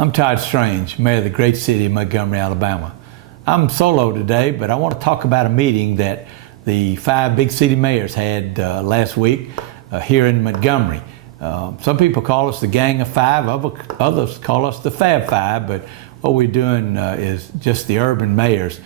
I'm Todd Strange, Mayor of the great city of Montgomery, Alabama. I'm solo today, but I want to talk about a meeting that the 5 big city mayors had last week here in Montgomery. Some people call us the Gang of 5, others call us the Fab 5, but what we're doing is just the urban mayors.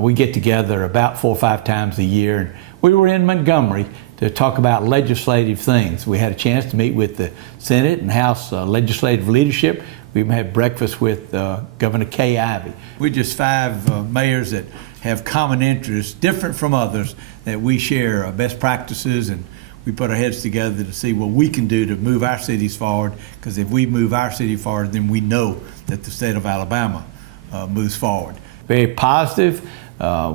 We get together about 4 or 5 times a year, and we were in Montgomery to talk about legislative things. We had a chance to meet with the Senate and House legislative leadership. We had breakfast with Governor Kay Ivey. We're just 5 mayors that have common interests, different from others, that we share best practices, and we put our heads together to see what we can do to move our cities forward, because if we move our city forward, then we know that the state of Alabama moves forward. Very positive.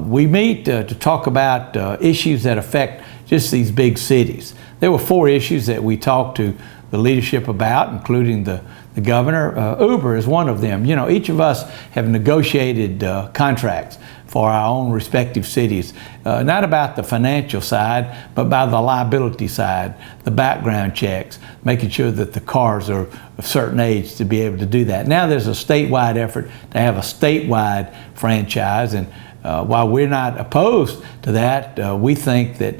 We meet to talk about issues that affect just these big cities. There were 4 issues that we talked to the leadership about, including the governor. Uber is one of them. You know, each of us have negotiated contracts for our own respective cities, not about the financial side, but by the liability side, the background checks, making sure that the cars are of a certain age to be able to do that. Now there's a statewide effort to have a statewide franchise, and while we're not opposed to that, we think that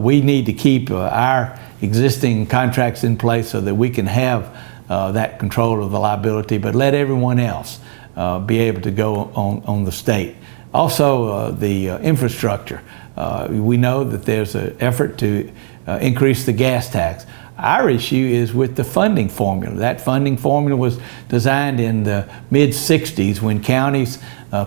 we need to keep our existing contracts in place so that we can have that control of the liability, but let everyone else be able to go on the state. Also, the infrastructure. We know that there's an effort to increase the gas tax. Our issue is with the funding formula. That funding formula was designed in the mid-'60s when counties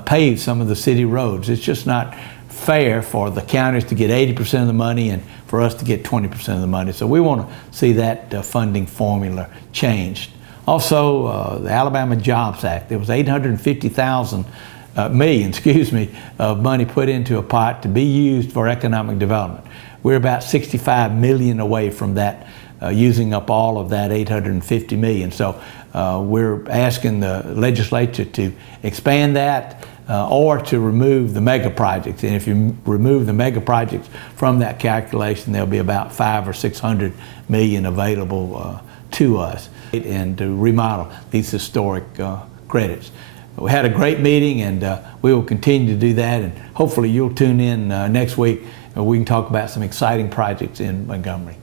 paved some of the city roads. It's just not fair for the counties to get 80% of the money and for us to get 20% of the money. So we want to see that funding formula changed. Also, the Alabama Jobs Act. There was $850 million of money put into a pot to be used for economic development. We're about $65 million away from that, using up all of that $850 million. So we're asking the legislature to expand that or to remove the mega projects. And if you remove the mega projects from that calculation, there'll be about $500 or $600 million available to us, and to remodel these historic credits. We had a great meeting, and we will continue to do that, and hopefully you'll tune in next week and we can talk about some exciting projects in Montgomery.